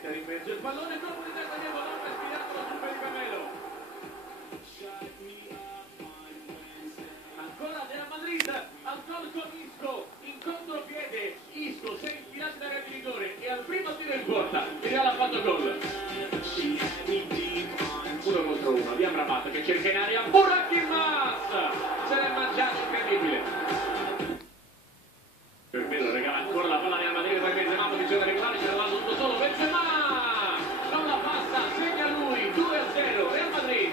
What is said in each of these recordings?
mettere in mezzo il pallone, colpo di testa di Evolon, spirato su per il Camelo. Ancora Real Madrid al gol con Isco in contropiede. Isco si è infilato da rigore e al primo tiro in porta il Real ha fatto gol. 1 contro 1, via Rabat che cerca in aria Burak Yilmaz, se l'è mangiato, incredibile. Firmino regala ancora la palla Real Madrid, poi Benzema, posizione regolare, c'era dato tutto solo Benzema, non la passa, segna lui, 2-0 Real Madrid.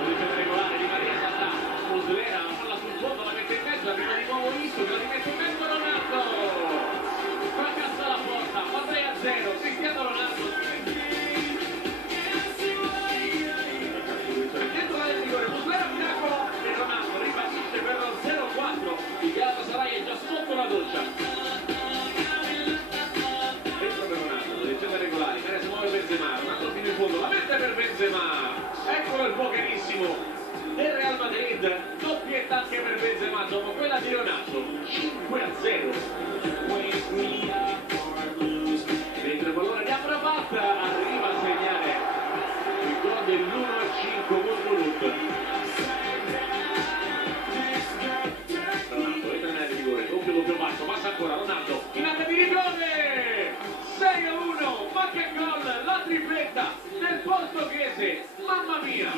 Posizione regolare di Maria Santà, Muslera, la palla sul fondo, la mette in mezzo, prima di nuovo Isco che la rimette in mezzo, Ronaldo fracassa la porta, fa 3-0 Cristiano Ronaldo. Dentro la rigore, Muslera miracolo e Ronaldo ribadisce per lo 0-4, il Galatasaray è già sotto la doccia. Dentro per Ronaldo, posizione regolare, si muove Benzema, Ronaldo fino in fondo, la mette per Benzema, eccolo il pokerissimo del Real Madrid, doppietta anche per Benzema dopo quella di Ronaldo, 5-0. Mentre il pallone di Amrabat arriva a segnare il gol dell'1-5 contro Lut. Ronaldo entra in area di rigore, doppio basso, passa ancora Ronaldo in area di rigore, 6-1, ma che gol, la tripletta del portoghese, mamma mia.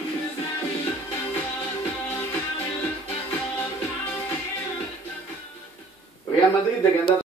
Real Madrid che è andato